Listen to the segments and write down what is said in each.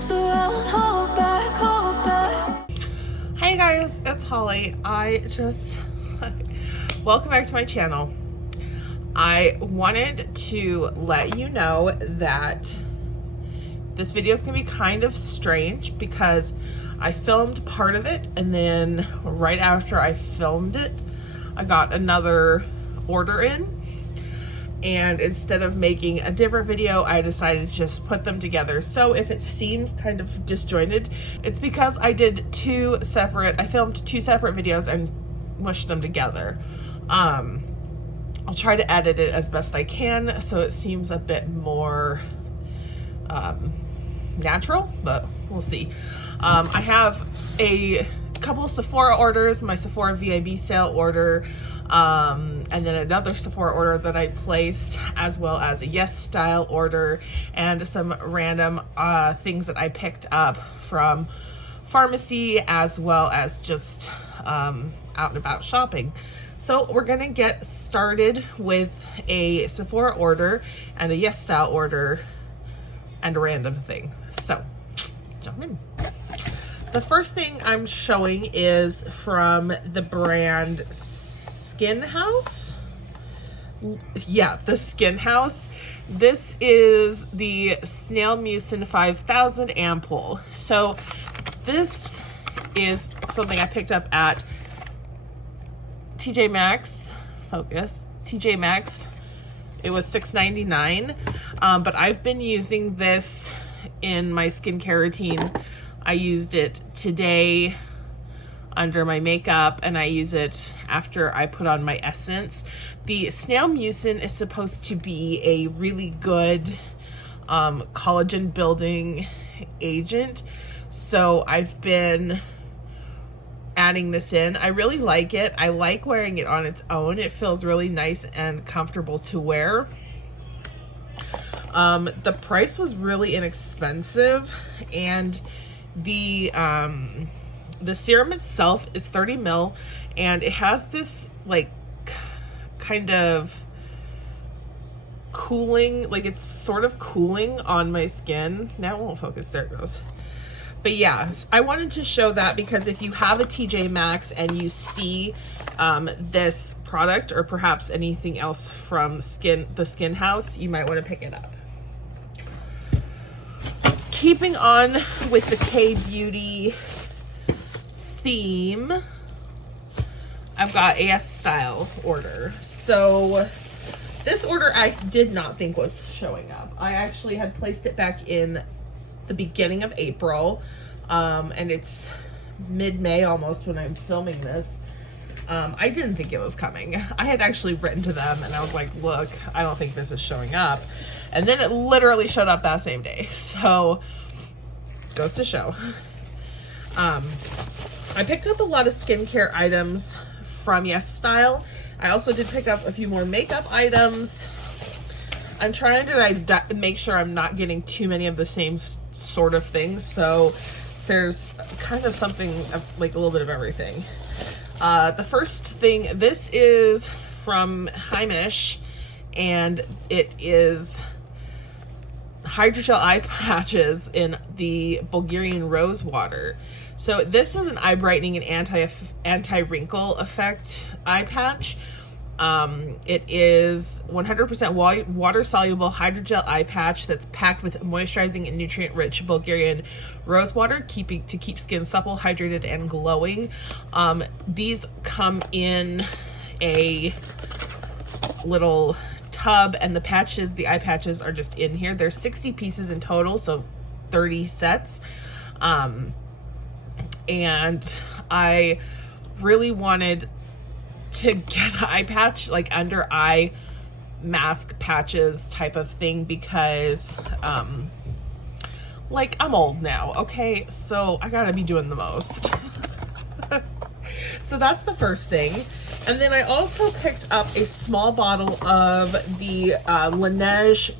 Surround, hold back, hold back. Hey guys, it's Holly. Welcome back to my channel. I wanted to let you know that this video is going to be kind of strange because I filmed part of it, and then right after I filmed it, I got another order in, and instead of making a different video, I decided to just put them together. So if it seems kind of disjointed, it's because I filmed two separate videos and mushed them together. I'll try to edit it as best I can so it seems a bit more natural, but we'll see. I have a couple of Sephora orders, my Sephora VIB sale order, and then another Sephora order that I placed, as well as a Yes Style order, and some random things that I picked up from Farmacy, as well as just out and about shopping. So we're gonna get started with a Sephora order and a Yes Style order and a random thing. So jump in. The first thing I'm showing is from the brand Skin House. Yeah, the Skin House. This is the Snail Mucin 5000 Ampoule. So this is something I picked up at TJ Maxx. Focus. TJ Maxx. It was $6.99, but I've been using this in my skincare routine. I used it today under my makeup, and I use it after I put on my essence. The Snail Mucin is supposed to be a really good collagen building agent, so I've been adding this in. I really like it. I like wearing it on its own. It feels really nice and comfortable to wear. The price was really inexpensive, and the serum itself is 30 ml, and it has this like kind of cooling, like it's sort of cooling on my skin. Now it won't focus. There it goes. But yeah, I wanted to show that because if you have a TJ Maxx and you see this product, or perhaps anything else from the Skin House, you might want to pick it up. Keeping on with the K-beauty theme, I've got a Yes Style order. So this order I did not think was showing up. I actually had placed it back in the beginning of April, and it's mid-May almost when I'm filming this. I didn't think it was coming. I had actually written to them and I was like, look, I don't think this is showing up. And then it literally showed up that same day. So goes to show. I picked up a lot of skincare items from Yes Style. I also did pick up a few more makeup items. I'm trying to make sure I'm not getting too many of the same sort of things. So there's kind of something like a little bit of everything. The first thing, this is from Heimish, and it is Hydrogel eye patches in the Bulgarian Rosewater. So this is an eye brightening and anti-wrinkle effect eye patch. It is 100% water-soluble hydrogel eye patch that's packed with moisturizing and nutrient-rich Bulgarian rosewater, to keep skin supple, hydrated, and glowing. These come in a little tub, and the eye patches are just in here. There's 60 pieces in total, so 30 sets. And I really wanted to get an eye patch, like under eye mask patches type of thing, because like I'm old now, okay, so I gotta be doing the most. So that's the first thing. And then I also picked up a small bottle of the Laneige,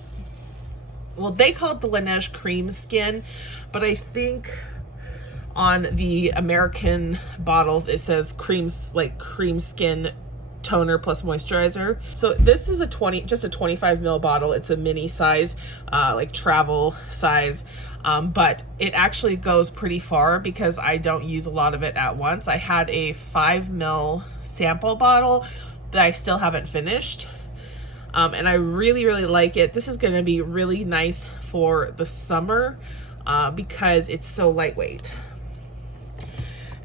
well, they call it the Laneige Cream Skin, but I think on the American bottles it says cream skin toner plus moisturizer. So this is just a 25 ml bottle. It's a mini size, like travel size. but it actually goes pretty far because I don't use a lot of it at once. I had a 5 ml sample bottle that I still haven't finished. And I really, really like it. This is going to be really nice for the summer because it's so lightweight.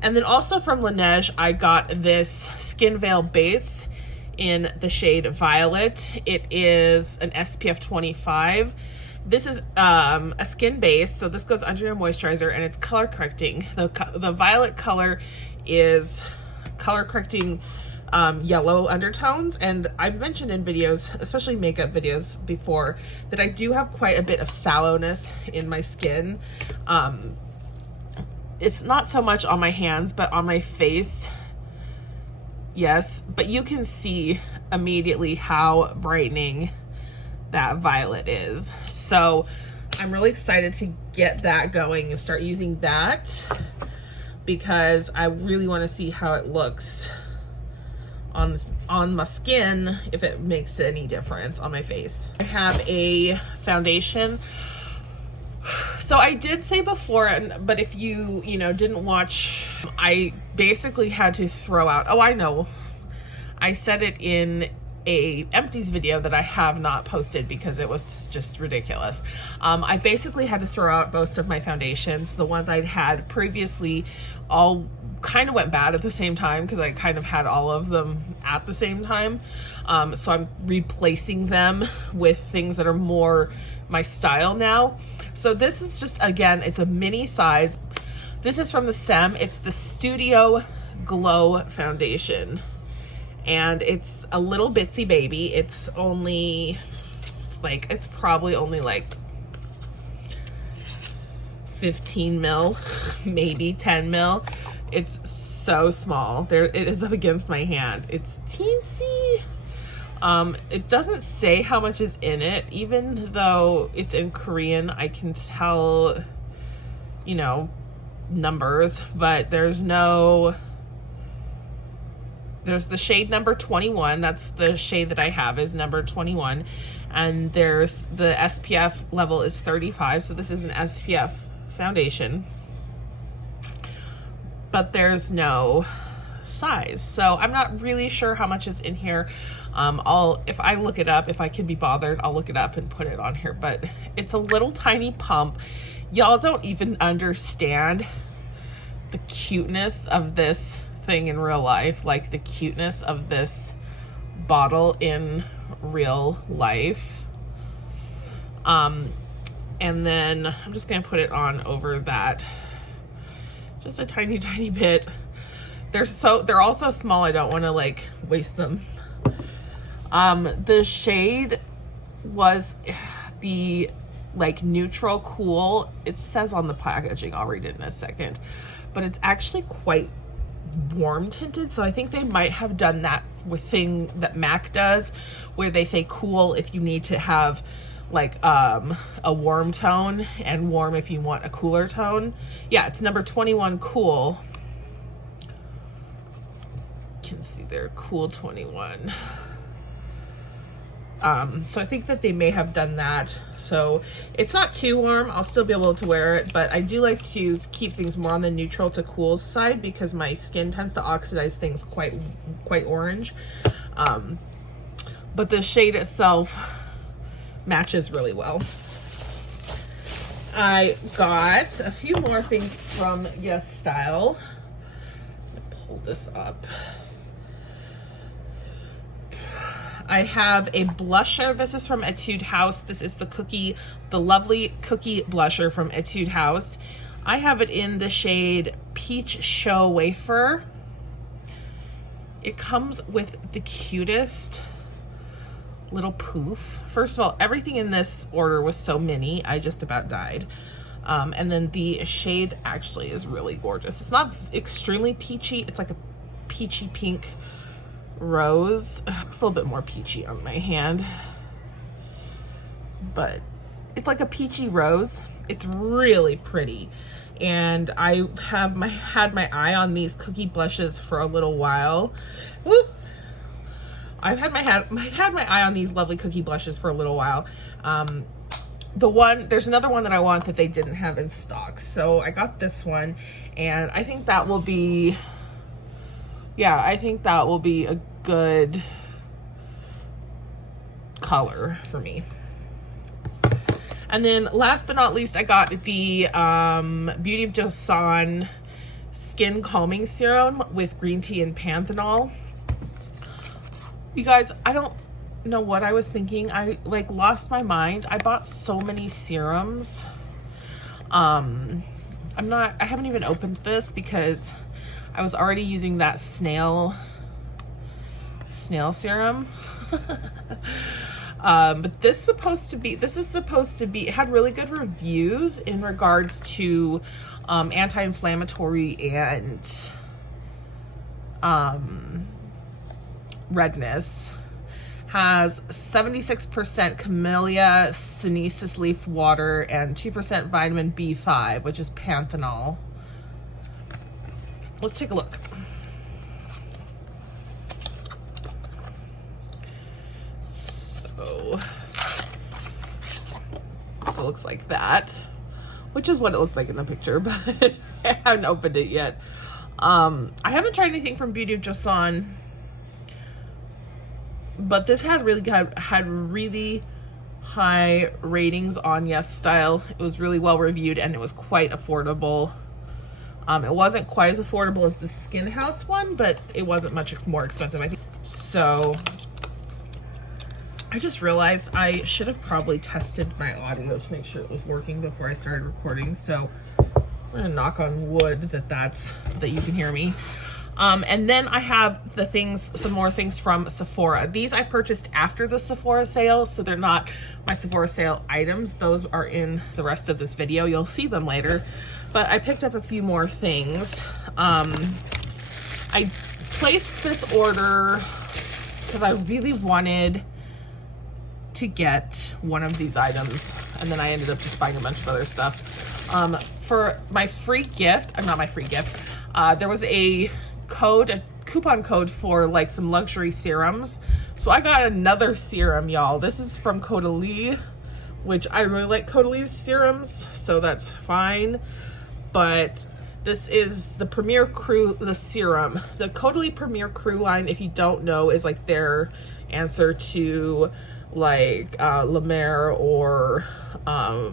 And then also from Laneige, I got this Skin Veil base in the shade Violet. It is an SPF 25. This is a skin base, so this goes under your moisturizer, and it's color correcting. The violet color is color correcting yellow undertones, and I've mentioned in videos, especially makeup videos before, that I do have quite a bit of sallowness in my skin. It's not so much on my hands, but on my face, yes, but you can see immediately how brightening that violet is. So I'm really excited to get that going and start using that because I really want to see how it looks on my skin, if it makes any difference on my face. I have a foundation. So I did say before, but if you didn't watch, I basically had to throw out, oh, I know, I said it in a empties video that I have not posted because it was just ridiculous. I basically had to throw out most of my foundations. The ones I'd had previously all kind of went bad at the same time because I kind of had all of them at the same time. So I'm replacing them with things that are more my style now. So this is just, again, it's a mini size. This is from the SAEM. It's the Studio Glow Foundation. And it's a little bitsy baby. It's only like, it's probably only like 15 mil, maybe 10 mil. It's so small. There it is up against my hand. It's teensy. It doesn't say how much is in it, even though it's in Korean. I can tell, numbers, but there's the shade number 21. That's the shade that I have, is number 21. And there's the SPF level is 35. So this is an SPF foundation, but there's no size. So I'm not really sure how much is in here. If I look it up, if I can be bothered, I'll look it up and put it on here, but it's a little tiny pump. Y'all don't even understand the cuteness of this thing in real life, like the cuteness of this bottle in real life. And then I'm just gonna put it on over that, just a tiny bit. They're all so small, I don't want to like waste them. The shade was the like neutral cool. It says on the packaging, I'll read it in a second, but it's actually quite warm tinted. So I think they might have done that with thing that MAC does, where they say cool if you need to have like a warm tone, and warm if you want a cooler tone. Yeah, it's number 21 cool. You can see there, cool 21. So I think that they may have done that. So it's not too warm. I'll still be able to wear it, but I do like to keep things more on the neutral to cool side because my skin tends to oxidize things quite orange. But the shade itself matches really well. I got a few more things from Yes Style. Pull this up. I have a blusher. This is from Etude House. This is the lovely cookie blusher from Etude House. I have it in the shade Peach Show Wafer. It comes with the cutest little poof. First of all, everything in this order was so mini, I just about died. And then the shade actually is really gorgeous. It's not extremely peachy. It's like a peachy pink rose. It's a little bit more peachy on my hand, but it's like a peachy rose. It's really pretty, and I have had my eye on these cookie blushes for a little while. Woo! I've had my eye on these lovely cookie blushes for a little while. there's another one that I want that they didn't have in stock. So I got this one, and I think that will be, yeah, I think that will be a good color for me. And then last but not least, I got the Beauty of Joseon Skin Calming Serum with green tea and panthenol. You guys, I don't know what I was thinking. I like lost my mind. I bought so many serums. I haven't even opened this because I was already using that snail serum. But this is supposed to be, it had really good reviews in regards to anti-inflammatory and redness. Has 76% camellia sinensis leaf water and 2% vitamin B5, which is panthenol. Let's take a look. So it looks like that, which is what it looked like in the picture, but I haven't opened it yet. I haven't tried anything from Beauty of Joseon, but this had really high ratings on YesStyle. It was really well reviewed, and it was quite affordable. It wasn't quite as affordable as the Skin House one, but it wasn't much more expensive, I think. So I just realized I should have probably tested my audio to make sure it was working before I started recording. So I'm gonna knock on wood that you can hear me. And then I have some more things from Sephora. These I purchased after the Sephora sale, so they're not my Sephora sale items. Those are in the rest of this video. You'll see them later. But I picked up a few more things. I placed this order because I really wanted to get one of these items, and then I ended up just buying a bunch of other stuff. For my free gift, not my free gift, there was a coupon code for like some luxury serums. So I got another serum, y'all. This is from Caudalie, which I really like Caudalie's serums, so that's fine. But this is the Premier Crew, the serum. The Caudalie Premier Crew line, if you don't know, is like their answer to like La Mer or La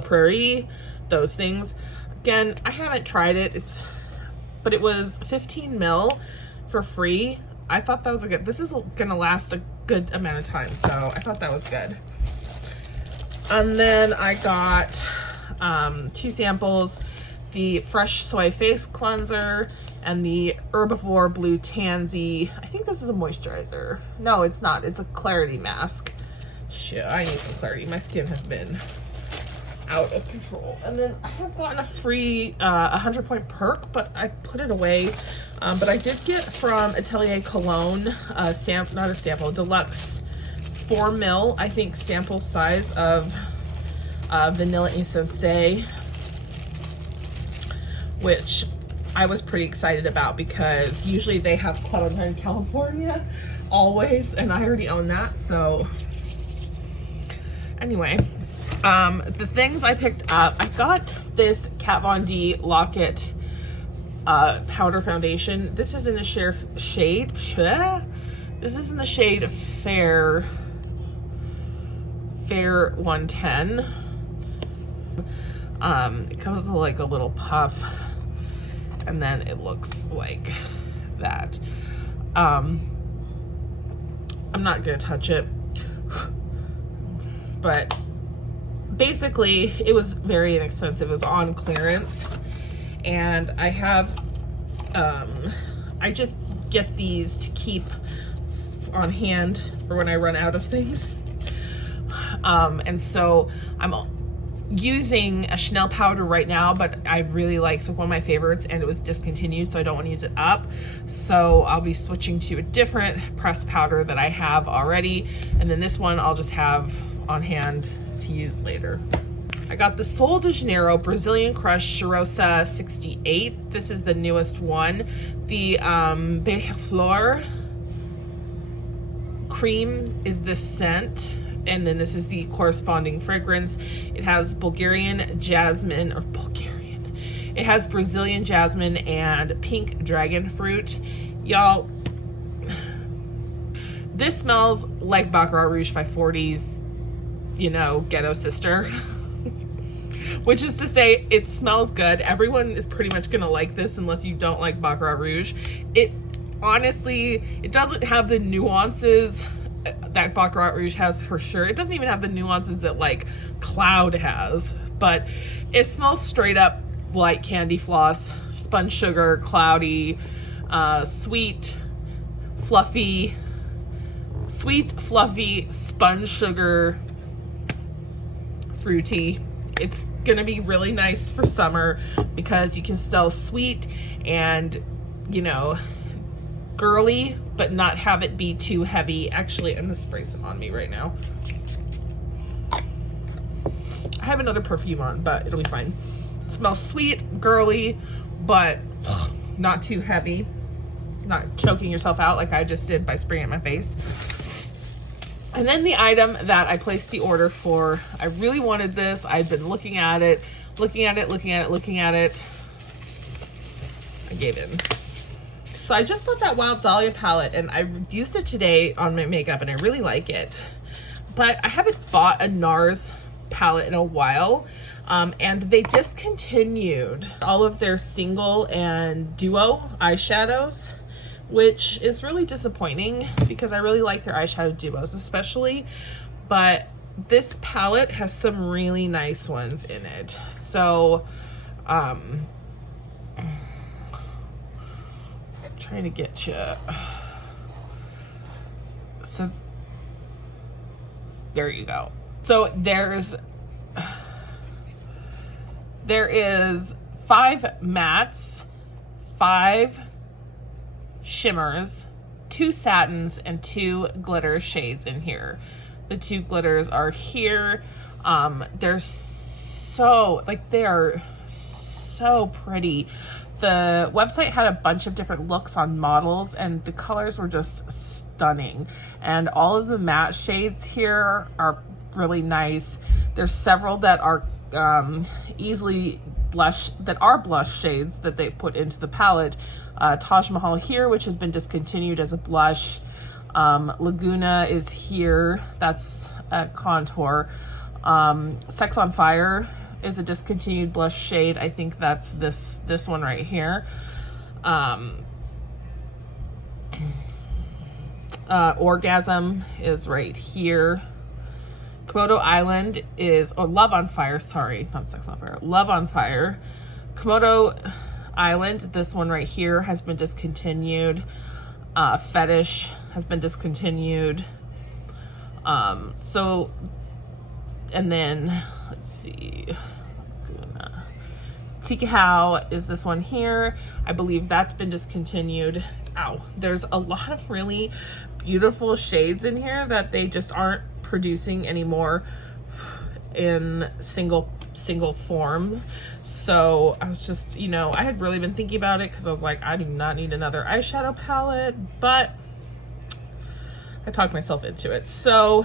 Prairie, those things. Again, I haven't tried it. But it was 15 ml for free. I thought that was a good, this is gonna last a good amount of time, so I thought that was good. And then I got 2 samples, the Fresh Soy Face Cleanser and the Herbivore Blue Tansy. I think this is a moisturizer. No, it's not. It's a clarity mask. Shit, I need some clarity. My skin has been out of control. And then I have gotten a free 100-point perk, but I put it away. But I did get from Atelier Cologne not a sample, deluxe 4 ml, I think, sample size of Vanilla Essence, which I was pretty excited about because usually they have Clementine, California, always, and I already own that. So anyway, the things I picked up, I got this Kat Von D Lock-It powder foundation. This is in the shade this is in the shade Fair 110. It comes with like a little puff, and then it looks like that. I'm not gonna touch it, but basically it was very inexpensive. It was on clearance, and I have I just get these to keep on hand for when I run out of things. And so I'm using a Chanel powder right now, but I really like one of my favorites, and it was discontinued, so I don't want to use it up. So I'll be switching to a different pressed powder that I have already, and then this one I'll just have on hand to use later. I got the Sol de Janeiro Brazilian Crush Cheirosa 68. This is the newest one. The Beija Flor cream is this scent. and then this is the corresponding fragrance. It has Bulgarian jasmine, or Bulgarian. It has Brazilian jasmine and pink dragon fruit. Y'all, this smells like Baccarat Rouge 540's, you know, ghetto sister. Which is to say, it smells good. Everyone is pretty much gonna like this unless you don't like Baccarat Rouge. It honestly, it doesn't have the nuances that Baccarat Rouge has for sure. It doesn't even have the nuances that like Cloud has, but it smells straight up like candy floss, spun sugar, cloudy, sweet, fluffy, spun sugar, fruity. It's gonna be really nice for summer because you can still sweet and, you know, girly, but not have it be too heavy. Actually, I'm gonna spray some on me right now. I have another perfume on, but it'll be fine. It smells sweet, girly, but not too heavy. Not choking yourself out like I just did by spraying it in my face. And then the item that I placed the order for, I really wanted this. I'd been looking at it. I gave in. So I just bought that Wild Dahlia palette and I used it today on my makeup and I really like it. But I haven't bought a Nars palette in a while. And they discontinued all of their single and duo eyeshadows, which is really disappointing because I really like their eyeshadow duos especially, but this palette has some really nice ones in it. So trying to get you, so there you go. So there is 5 mattes, 5 shimmers, 2 satins, and 2 glitter shades in here. The 2 glitters are here. They're so, like, they are so pretty. The website had a bunch of different looks on models and the colors were just stunning. And all of the matte shades here are really nice. There's several that are easily blush shades that they've put into the palette. Taj Mahal here, which has been discontinued as a blush. Laguna is here, that's a contour. Sex on Fire is a discontinued blush shade. I think that's this one right here. Orgasm is right here. Komodo Island is, or Love on Fire, sorry, not Sex on Fire, Love on Fire. Komodo Island, this one right here, has been discontinued. Fetish has been discontinued. So, and then, let's see, Tikahau is this one here. I believe that's been discontinued. Ow, there's a lot of really beautiful shades in here that they just aren't producing anymore in single form. So I was just, you know, I had really been thinking about it because I was like, I do not need another eyeshadow palette, but I talked myself into it. So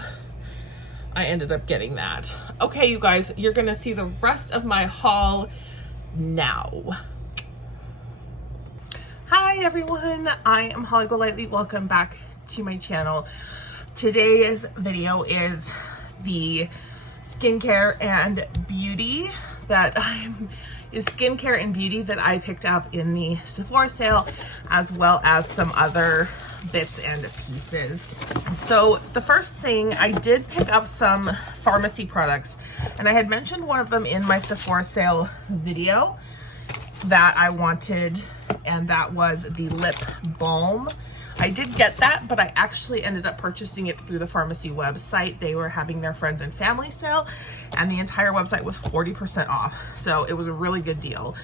I ended up getting that. Okay, you guys, you're gonna see the rest of my haul now. Hi everyone, I am Holly Golightly. Welcome back to my channel. Today's video is the skincare and beauty that I picked up in the Sephora sale, as well as some other bits and pieces. So the first thing, I did pick up some Farmacy products, and I had mentioned one of them in my Sephora sale video that I wanted, and that was the lip balm. I did get that, but I actually ended up purchasing it through the Farmacy website. They were having their friends and family sale, and the entire website was 40% off. So it was a really good deal.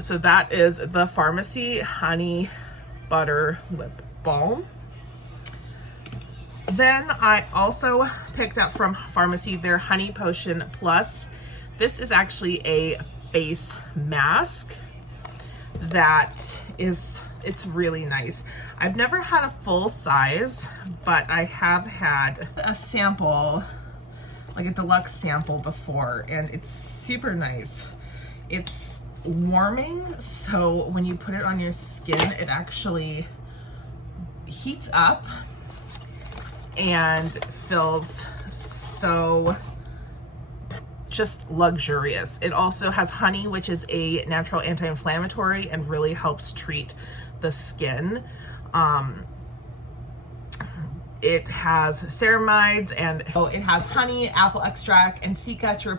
So that is the Farmacy Honey Butter Lip Balm. Then I also picked up from Farmacy their Honey Potion Plus. This is actually a face mask. it's really nice. I've never had a full size, but I have had a sample, like a deluxe sample before, and it's super nice. It's warming, so when you put it on your skin, it actually heats up and feels so just luxurious. It also has honey, which is a natural anti-inflammatory and really helps treat the skin. It has ceramides, and it has honey, apple extract, and cica to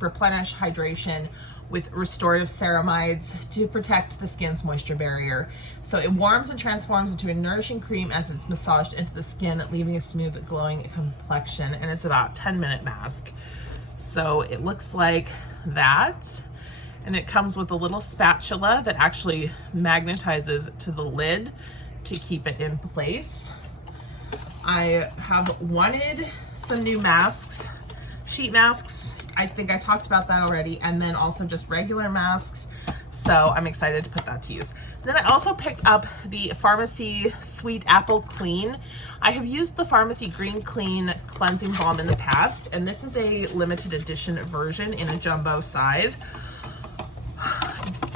replenish hydration, with restorative ceramides to protect the skin's moisture barrier. So it warms and transforms into a nourishing cream as it's massaged into the skin, leaving a smooth, glowing complexion. And it's about a 10-minute mask. So it looks like that. And it comes with a little spatula that actually magnetizes to the lid to keep it in place. I have wanted some new masks, sheet masks. I think I talked about that already, and then also just regular masks. So I'm excited to put that to use. Then I also picked up the Farmacy Sweet Apple Clean. I have used the Farmacy Green Clean Cleansing Balm in the past, and this is a limited edition version in a jumbo size.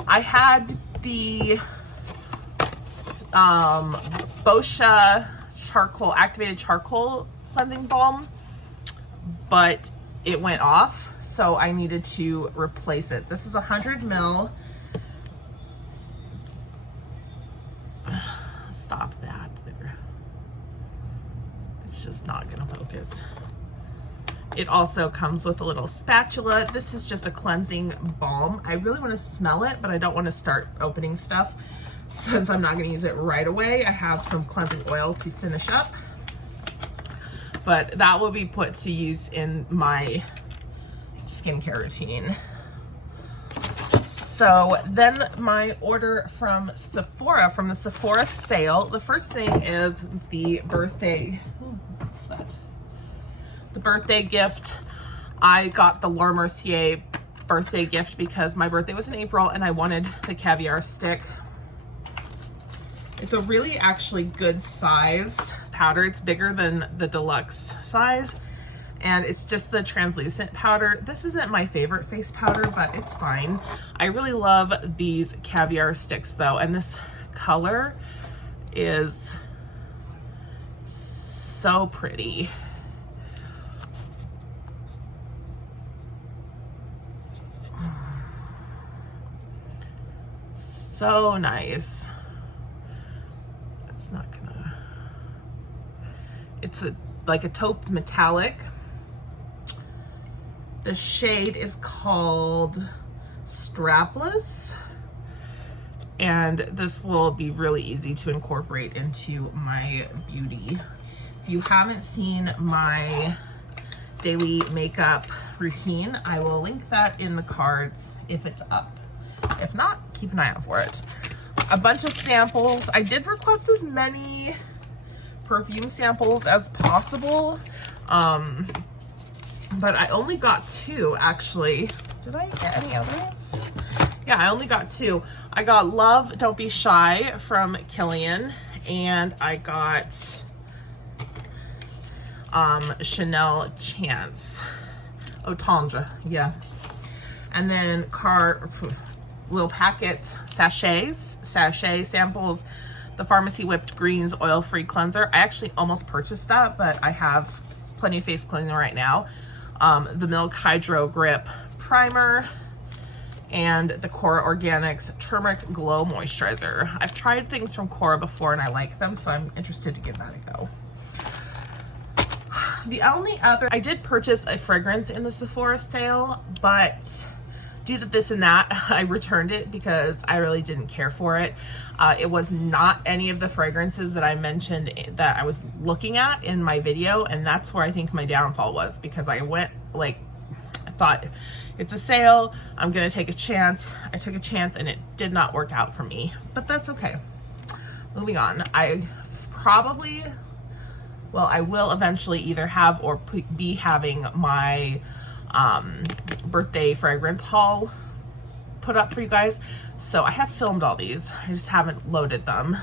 I had the Boscia activated charcoal cleansing balm, but it went off, so I needed to replace it. This is 100 ml. Stop that there. It's just not gonna focus. It also comes with a little spatula. This is just a cleansing balm. I really want to smell it, but I don't want to start opening stuff since I'm not going to use it right away. I have some cleansing oil to finish up, but that will be put to use in my skincare routine. So then my order from Sephora, from the Sephora sale, the first thing is the birthday, what's that? The birthday gift. I got the Laura Mercier birthday gift because my birthday was in April and I wanted the caviar stick. It's a really actually good size powder. It's bigger than the deluxe size, and it's just the translucent powder. This isn't my favorite face powder, but it's fine. I really love these caviar sticks though, and this color is so pretty. So nice. It's not gonna, it's like a taupe metallic. The shade is called Strapless, and this will be really easy to incorporate into my beauty. If you haven't seen my daily makeup routine, I will link that in the cards if it's up. If not, keep an eye out for it. A bunch of samples. I did request as many perfume samples as possible, but I only got 2 actually. Did I get any others? Yeah, I only got 2. I got Love Don't Be Shy from Kilian, and I got Chanel Chance Eau Tendre, yeah. And then little packet sachet samples, the Farmacy Whipped Greens oil-free cleanser. I actually almost purchased that, but I have plenty of face cleansing right now. The Milk Hydro Grip primer, and the Kora Organics Turmeric Glow Moisturizer. I've tried things from Kora before and I like them, so I'm interested to give that a go. The only other, I did purchase a fragrance in the Sephora sale, but due to this and that, I returned it because I really didn't care for it. It was not any of the fragrances that I mentioned that I was looking at in my video, and that's where I think my downfall was, because I went like, I thought it's a sale, I'm gonna take a chance. I took a chance and it did not work out for me, but that's okay. Moving on. I will eventually either have or be having my birthday fragrance haul put up for you guys. So I have filmed all these, I just haven't loaded them.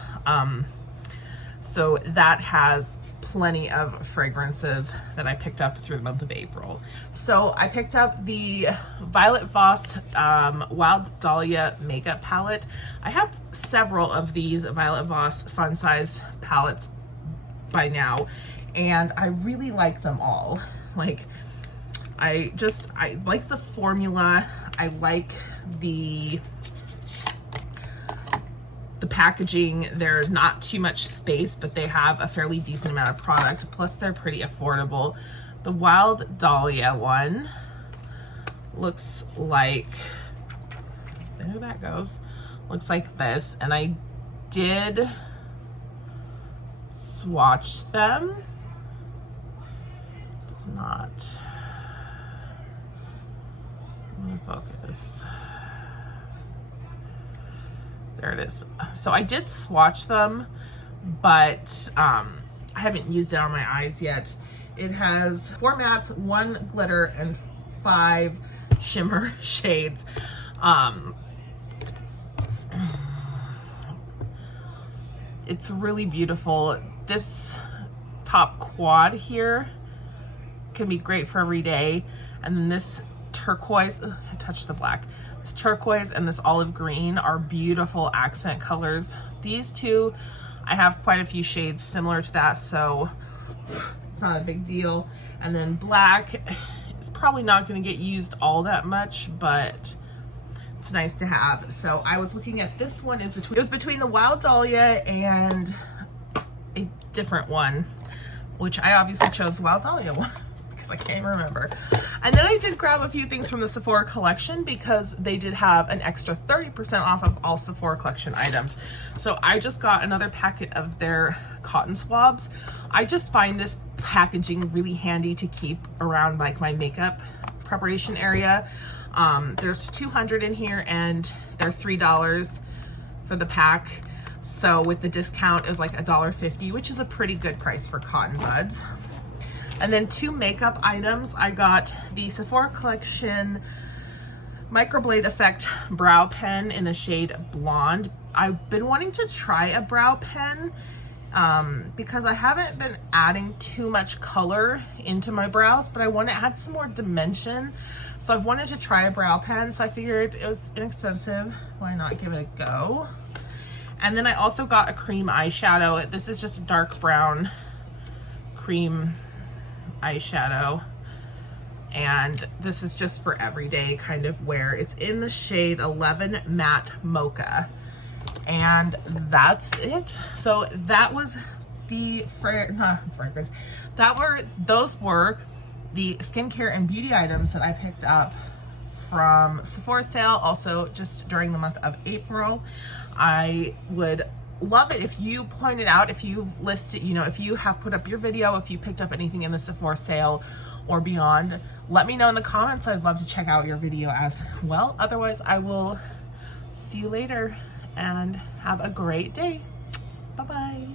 So that has plenty of fragrances that I picked up through the month of April. So I picked up the Violet Voss Wild Dahlia makeup palette. I have several of these Violet Voss fun size palettes by now, and I really like them all. Like, I like the formula. I like the packaging. There's not too much space, but they have a fairly decent amount of product. Plus, they're pretty affordable. The Wild Dahlia one looks like, there that goes. Looks like this. And I did swatch them. Does not. Let me focus. There it is. So I did swatch them, but I haven't used it on my eyes yet. It has 4 mattes, 1 glitter, and 5 shimmer shades. It's really beautiful. This top quad here can be great for every day. And then this turquoise, I touched the black. This turquoise and this olive green are beautiful accent colors. These two, I have quite a few shades similar to that, so it's not a big deal. And then black is probably not going to get used all that much, but it's nice to have. So I was looking at this one, it was between the Wild Dahlia and a different one, which I obviously chose the Wild Dahlia one. I can't remember. And then I did grab a few things from the Sephora collection because they did have an extra 30% off of all Sephora collection items. So I just got another packet of their cotton swabs. I just find this packaging really handy to keep around like my makeup preparation area. There's 200 in here and they're $3 for the pack. So with the discount is like $1.50, which is a pretty good price for cotton buds. And then 2 makeup items. I got the Sephora collection Microblade Effect brow pen in the shade Blonde. I've been wanting to try a brow pen because I haven't been adding too much color into my brows, but I want to add some more dimension. So I've wanted to try a brow pen, so I figured it was inexpensive. Why not give it a go? And then I also got a cream eyeshadow. This is just a dark brown cream eyeshadow, and this is just for everyday kind of wear. It's in the shade 11 Matte Mocha, and that's it. So that was the fragrance. Those were the skincare and beauty items that I picked up from Sephora sale, also just during the month of April. I would love it if you pointed out, if you listed, you know, if you have put up your video, if you picked up anything in the Sephora sale or beyond, let me know in the comments. I'd love to check out your video as well. Otherwise, I will see you later and have a great day. Bye-bye.